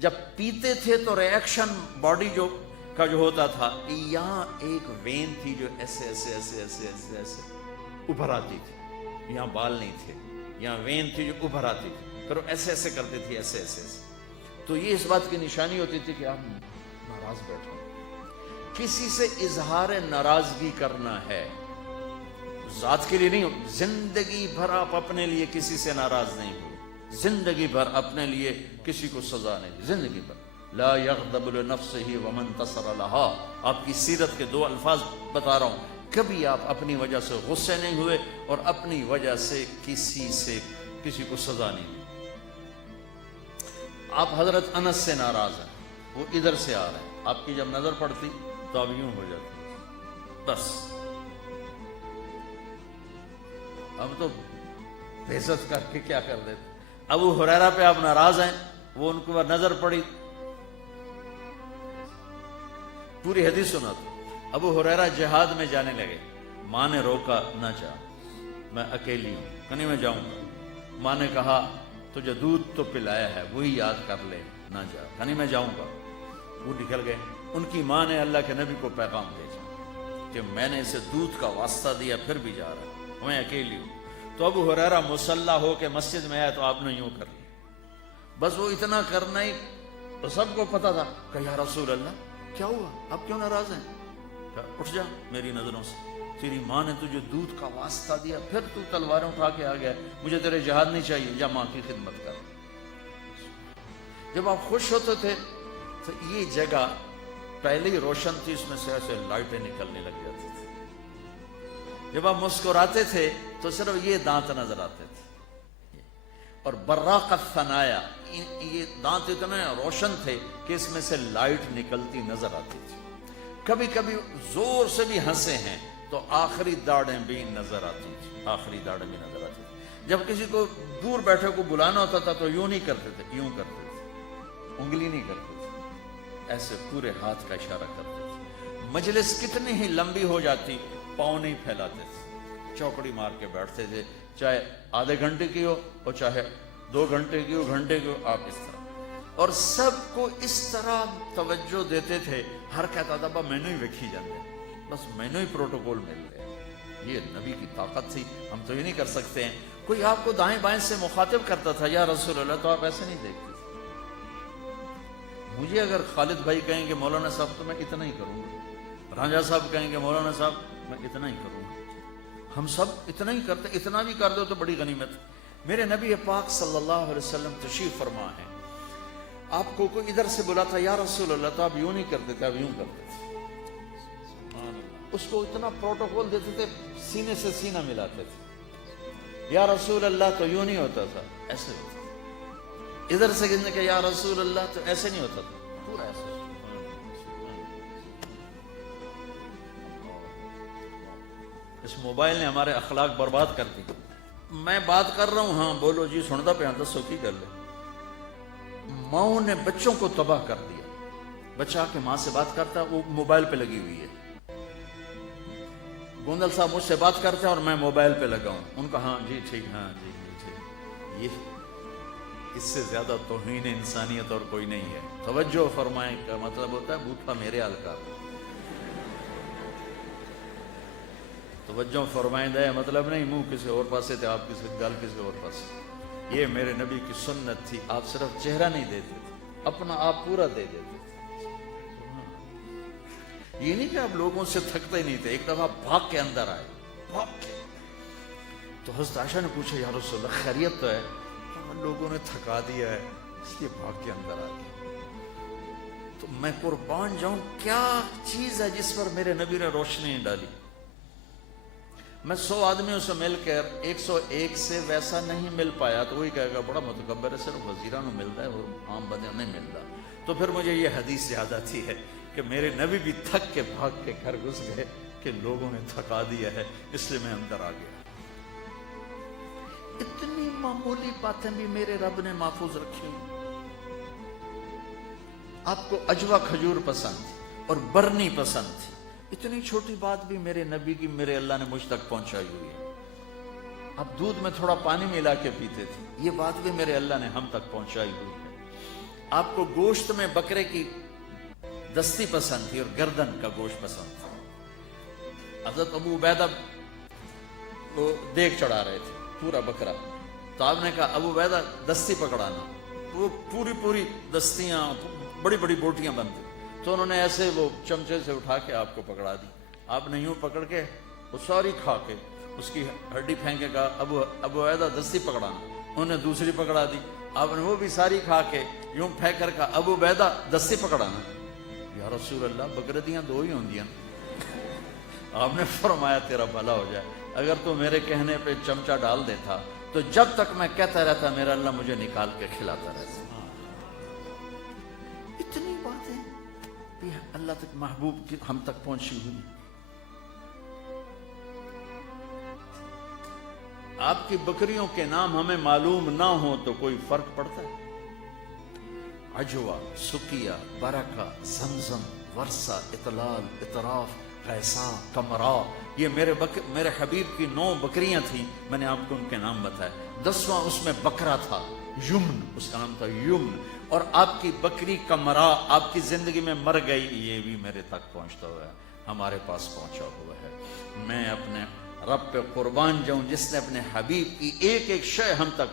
جب پیتے تھے تو ریئیکشن باڈی کا جو ہوتا تھا کہ یہاں ایک وین تھی جو ایسے ایسے ایسے ایسے ایسے ایسے ابھر آتی تھی، یہاں بال نہیں تھے، یہاں وین تھی جو ابھر آتی تھی، پھر وہ ایسے ایسے کرتی تھی، ایسے ایسے ایسے. تو یہ اس بات کی نشانی ہوتی تھی کہ آپ ناراض بیٹھو. کسی سے اظہار ناراضگی کرنا ہے ذات کے لیے نہیں، زندگی بھر آپ اپنے لیے کسی سے ناراض نہیں ہو، زندگی بھر اپنے لیے کسی کو سزا نہیں دی، زندگی بھر. لا یغضب لنفسہ ومن انتصر لها. آپ کی سیرت کے 2 الفاظ بتا رہا ہوں. کبھی آپ اپنی وجہ سے غصے نہیں ہوئے اور اپنی وجہ سے کسی کو سزا نہیں دی. آپ حضرت انس سے ناراض ہیں، وہ ادھر سے آ رہے ہیں، آپ کی جب نظر پڑتی تو آپ یوں ہو جاتے، بس ہم تو بےعزت کر کے کیا کر دیتے. ابو ہریرہ پہ آپ ناراض ہیں، وہ ان کو نظر پڑی، پوری حدیث سنا تو. ابو ہریرہ جہاد میں جانے لگے، ماں نے روکا، نہ جا، میں اکیلی ہوں. کہیں میں جاؤں گا. ماں نے کہا تجھے دودھ تو پلایا ہے وہی یاد کر لے، نہ جا. کہیں میں جاؤں گا. وہ نکل گئے. ان کی ماں نے اللہ کے نبی کو پیغام بھیجا کہ میں نے اسے دودھ کا واسطہ دیا پھر بھی جا رہا، میں اکیلی ہوں. تو ابو ہریرہ مصلی ہو کے مسجد میں آیا تو آپ نے یوں کر لیا. بس وہ اتنا کرنا ہی تو سب کو پتا تھا کہ یا رسول اللہ کیا ہوا، آپ کیوں ناراض ہیں؟ اٹھ جا میری نظروں سے، تیری ماں نے تجھے دودھ کا واسطہ دیا پھر تو تلواریں اٹھا کے آ گیا، مجھے تیرے جہاد نہیں چاہیے، جا ماں کی خدمت کر. جب آپ خوش ہوتے تھے تو یہ جگہ پہلے ہی روشن تھی، اس میں سے ایسے لائٹیں نکلنے لگ جاتی تھی. جب آپ مسکراتے تھے تو صرف یہ دانت نظر آتے تھے، اور براق الثنایا، یہ دانت اتنے روشن تھے کہ اس میں سے لائٹ نکلتی نظر آتی تھی. کبھی کبھی زور سے بھی ہنسے ہیں تو آخری داڑیں بھی نظر آتی تھی، آخری داڑیں بھی نظر آتی تھی. جب کسی کو دور بیٹھے کو بلانا ہوتا تھا تو یوں نہیں کرتے تھے، یوں کرتے تھے، انگلی نہیں کرتے تھے، ایسے پورے ہاتھ کا اشارہ کرتے تھے. مجلس کتنی ہی لمبی ہو جاتی پاؤں نہیں پھیلاتے تھے، چوکڑی مار کے بیٹھتے تھے، چاہے آدھے گھنٹے کی ہو اور چاہے 2 گھنٹے کی ہو، گھنٹے کی ہو، آپ اس طرح. اور سب کو اس طرح توجہ دیتے تھے، ہر کہتا تھا با میں نے ہی ویکھی جاندے، بس میں نے ہی پروٹوکول مل رہے. یہ نبی کی طاقت تھی، ہم تو یہ نہیں کر سکتے ہیں. کوئی آپ کو دائیں بائیں سے مخاطب کرتا تھا یا رسول اللہ، تو آپ ایسے نہیں دیکھتے. مجھے اگر خالد بھائی کہیں گے مولانا صاحب تو میں اتنا ہی کروں گا، رانجھا صاحب کہیں گے مولانا صاحب میں اتنا ہی کروں گا. ہم سب اتنا ہی کرتے، اتنا بھی کر دو تو بڑی غنیمت. میرے نبی پاک صلی اللہ علیہ وسلم تشریف فرما ہے، آپ کو کوئی ادھر سے بلا تھا یا رسول اللہ تو آپ یوں نہیں کرتے تھے، آپ یوں کرتے تھے. اس کو اتنا پروٹوکول دیتے تھے، سینے سے سینہ ملاتے تھے. یا رسول اللہ تو یوں نہیں ہوتا تھا، ایسے ہوتا تھا. ادھر سے کہنے کہ یا رسول اللہ تو ایسے نہیں ہوتا تھا، پورا ایسے. اس موبائل نے ہمارے اخلاق برباد کر دی. میں بات کر رہا ہوں، ہاں بولو جی سنتا پہ دسو کی کر لے. ماؤں نے بچوں کو تباہ کر دیا. بچہ کے ماں سے بات کرتا ہے، وہ موبائل پہ لگی ہوئی ہے. گوندل صاحب مجھ سے بات کرتے ہیں اور میں موبائل پہ لگا ہوں. ان کا ہاں جی ٹھیک، ہاں جی ٹھیک. یہ اس سے زیادہ توہین انسانیت اور کوئی نہیں ہے. توجہ فرمائیں کا مطلب ہوتا ہے بوٹھا میرے حال کا. توجہ فرمائیں دے مطلب نہیں منہ کسی اور پاسے تھے، آپ کسی گل کسی اور پاسے. یہ میرے نبی کی سنت تھی. آپ صرف چہرہ نہیں دیتے تھے، اپنا آپ پورا دے دیتے تھے. یہ نہیں کہ آپ لوگوں سے تھکتے ہی نہیں تھے. ایک دفعہ بھاگ کے اندر آئے، بھاگ کے. تو حضرت عائشہ نے پوچھا یا رسول اللہ خیریت تو ہے؟ لوگوں نے تھکا دیا ہے اس لیے بھاگ کے اندر آ گیا. تو میں قربان جاؤں، کیا چیز ہے جس پر میرے نبی نے روشنی ڈالی. میں 100 آدمیوں سے مل کر 101 سے ویسا نہیں مل پایا تو وہی کہے گا بڑا متکبر ہے، صرف وزیران کو ملتا ہے، وہ عام بندے نہیں ملتا. تو پھر مجھے یہ حدیث یاد آتی ہے کہ میرے نبی بھی تھک کے بھاگ کے گھر گھس گئے کہ لوگوں نے تھکا دیا ہے اس لیے میں اندر آ گیا. اتنی معمولی باتیں بھی میرے رب نے محفوظ رکھی. آپ کو اجوا کھجور پسند تھی اور برنی پسند تھی، اتنی چھوٹی بات بھی میرے نبی کی میرے اللہ نے مجھ تک پہنچائی ہوئی ہے. آپ دودھ میں تھوڑا پانی ملا کے پیتے تھے، یہ بات بھی میرے اللہ نے ہم تک پہنچائی ہوئی ہے. آپ کو گوشت میں بکرے کی دستی پسند تھی اور گردن کا گوشت پسند تھا. حضرت ابو عبیدہ کو دیگ چڑھا رہے تھے پورا بکرا, تو آپ نے کہا ابو عبیدہ دستی پکڑانا. وہ پوری دستیاں بڑی بڑی بوٹیاں بنتی, تو انہوں نے ایسے وہ چمچے سے اٹھا کے آپ کو پکڑا دی. آپ نے یوں پکڑ کے وہ ساری کھا کے اس کی ہڈی پھینکے کہا ابو عبیدہ دستی پکڑانا. انہوں نے دوسری پکڑا دی. آپ نے وہ بھی ساری کھا کے یوں پھینک کر کہا ابو عبیدہ دستی پکڑانا. یا رسول اللہ بکرتیاں دو ہی ہوندیاں. آپ نے فرمایا تیرا بھلا ہو جائے, اگر تو میرے کہنے پہ چمچہ ڈال دیتا تو جب تک میں کہتا رہتا میرا اللہ مجھے نکال کے کھلاتا رہتا. اتنی باتیں یہ اللہ تک محبوب کی ہم تک پہنچی ہوئی. آپ کی بکریوں کے نام ہمیں معلوم نہ ہو تو کوئی فرق پڑتا ہے؟ عجوہ, سکیہ, برکہ, زمزم, ورثہ, اطلال, اطراف, غیسا, کمرا, یہ میرے حبیب کی 9 بکریاں تھیں. میں نے آپ کو ان کے نام بتائے. 10واں اس میں بکرا تھا, یمن, اس کا نام تھا یمن. اور آپ کی بکری کمرا آپ کی زندگی میں مر گئی, یہ بھی میرے تک پہنچتا ہوا ہے, ہمارے پاس پہنچا ہوا ہے. میں اپنے رب پہ قربان جاؤں جس نے اپنے حبیب کی ایک ایک شے ہم تک